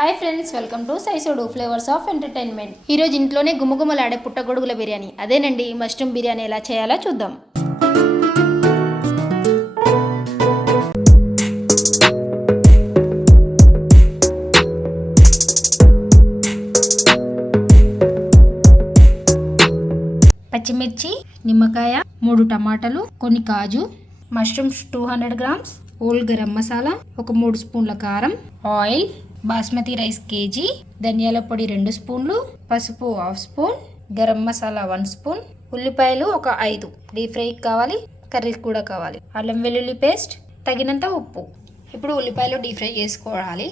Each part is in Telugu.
హాయ్ ఫ్రెండ్స్ వెల్కమ్ టు సైసోడు ఫ్లేవర్స్ ఆఫ్ ఎంటర్టైన్మెంట్. ఈరోజు ఇంట్లోనే గుమగుమలాడే పుట్టగొడుగుల బిర్యానీ. అదేనండి మష్రూమ్ బిర్యానీ ఎలా చేయాలో చూద్దాం. పచ్చిమిర్చి నిమ్మకాయ మూడు టమాటాలు కొన్ని కాజు mushrooms two hundred grams whole garam masala ఒక మూడు స్పూన్ల కారం ఆయిల్ బాస్మతి రైస్ కేజీ ధనియాల పొడి రెండు స్పూన్లు పసుపు half spoon garam masala one spoon ఉల్లిపాయలు ఒక ఐదు. డీప్ ఫ్రైకి కావాలి కర్రీకి కూడా కావాలి. అల్లం వెల్లుల్లి పేస్ట్ తగినంత ఉప్పు. ఇప్పుడు ఉల్లిపాయలు డీప్ ఫ్రై చేసుకోవాలి.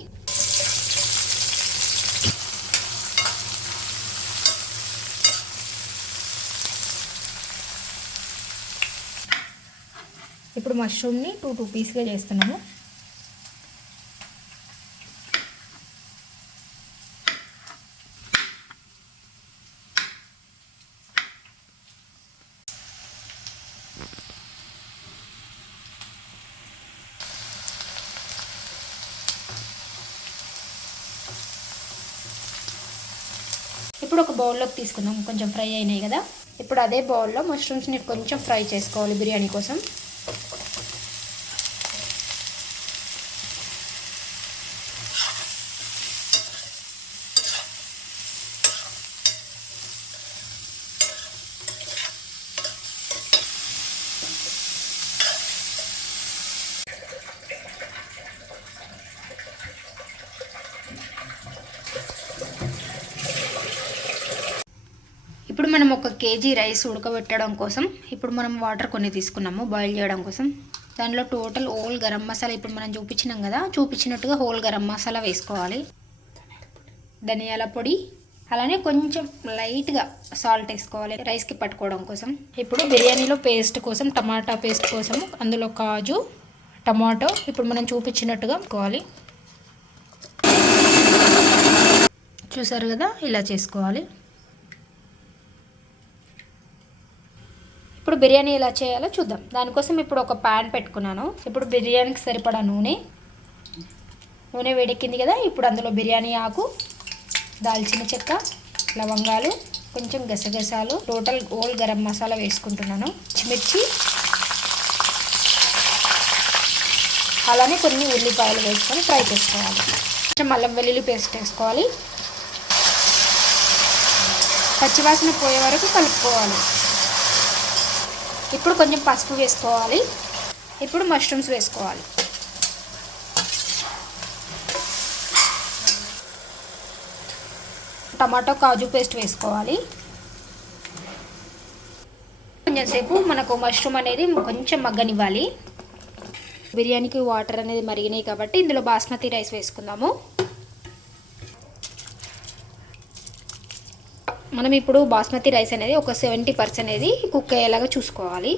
ఇప్పుడు మష్రూమ్ని టూ టూ పీస్గా చేస్తున్నాము ఇప్పుడు ఒక బౌల్లోకి తీసుకుందాం. కొంచెం ఫ్రై అయినాయి కదా. ఇప్పుడు అదే బౌల్లో మష్రూమ్స్ని కొంచెం ఫ్రై చేసుకోవాలి బిర్యానీ కోసం. ఇప్పుడు మనం ఒక కేజీ రైస్ ఉడకబెట్టడం కోసం ఇప్పుడు మనం వాటర్ కొన్ని తీసుకున్నాము బాయిల్ చేయడం కోసం. దానిలో టోటల్ హోల్ గరం మసాలా ఇప్పుడు మనం చూపించినాం కదా చూపించినట్టుగా హోల్ గరం మసాలా వేసుకోవాలి. ధనియాల పొడి అలానే కొంచెం లైట్గా సాల్ట్ వేసుకోవాలి రైస్కి పట్టుకోవడం కోసం. ఇప్పుడు బిర్యానీలో పేస్ట్ కోసం టమాటా పేస్ట్ కోసం అందులో కాజు టమాటో ఇప్పుడు మనం చూపించినట్టుగా అమ్ముకోవాలి చూసారు కదా ఇలా చేసుకోవాలి. ఇప్పుడు బిర్యానీ ఎలా చేయాలో చూద్దాం. దానికోసం ఇప్పుడు ఒక ప్యాన్ పెట్టుకున్నాను. ఇప్పుడు బిర్యానీకి సరిపడా నూనె. నూనె వేడెక్కింది కదా ఇప్పుడు అందులో బిర్యానీ ఆకు దాల్చిన చెక్క లవంగాలు కొంచెం గసగసాలు టోటల్ ఓల్ గరం మసాలా వేసుకుంటున్నాను. పచ్చిమిర్చి అలానే కొన్ని ఉల్లిపాయలు వేసుకొని ఫ్రై చేసుకోవాలి. కొంచెం అల్లం వెల్లుల్లి పేస్ట్ వేసుకోవాలి. పచ్చివాసన పోయే వరకు కలుపుకోవాలి. ఇప్పుడు కొంచెం పసుపు వేసుకోవాలి. ఇప్పుడు మష్రూమ్స్ వేసుకోవాలి. టమాటో కాజు పేస్ట్ వేసుకోవాలి. కొంచెంసేపు మనకు మష్రూమ్ అనేది కొంచెం మగ్గనివ్వాలి. బిర్యానీకి వాటర్ అనేది మరిగినాయి కాబట్టి ఇందులో బాస్మతి రైస్ వేసుకుందాము. మనం ఇప్పుడు బాస్మతి రైస్ అనేది ఒక సెవెంటీ పర్సెంట్ అనేది కుక్ అయ్యేలాగా చూసుకోవాలి.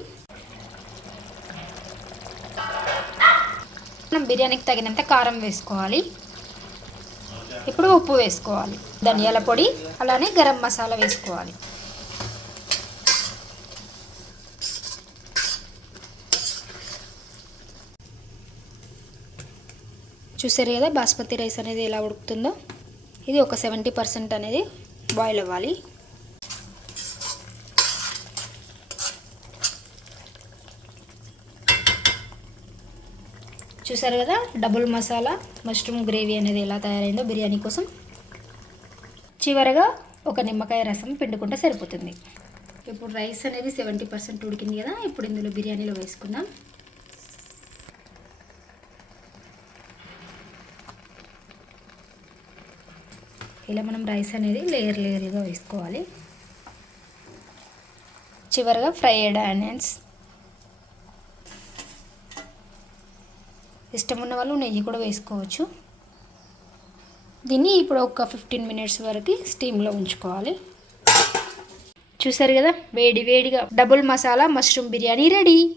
మనం బిర్యానీకి తగినంత కారం వేసుకోవాలి. ఇప్పుడు ఉప్పు వేసుకోవాలి. ధనియాల పొడి అలానే గరం మసాలా వేసుకోవాలి. చూసారు కదా బాస్మతి రైస్ అనేది ఎలా ఉడుకుతుందో? ఇది ఒక సెవెంటీ పర్సెంట్ అనేది బాయిల్ అవ్వాలి. చూసారు కదా? డబుల్ మసాలా మష్రూమ్ గ్రేవీ అనేది ఎలా తయారైందో బిర్యానీ కోసం. చివరగా ఒక నిమ్మకాయ రసం పిండుకుంటే సరిపోతుంది. ఇప్పుడు రైస్ అనేది సెవెంటీ పర్సెంట్ ఉడికింది కదా? ఇప్పుడు ఇందులో బిర్యానీలో వేసుకుందాం. ఇలా మనం రైస్ అనేది లేయర్ లేయర్గా వేసుకోవాలి. చివరగా ఫ్రైడ్ ఆనియన్స్ ఇష్టం ఉన్న వాళ్ళు నెయ్యి కూడా వేసుకోవచ్చు. దీన్ని ఇప్పుడు ఒక ఫిఫ్టీన్ మినిట్స్ వరకు స్టీమ్లో ఉంచుకోవాలి. చూసారు కదా? వేడి వేడిగా double masala mushroom biryani ready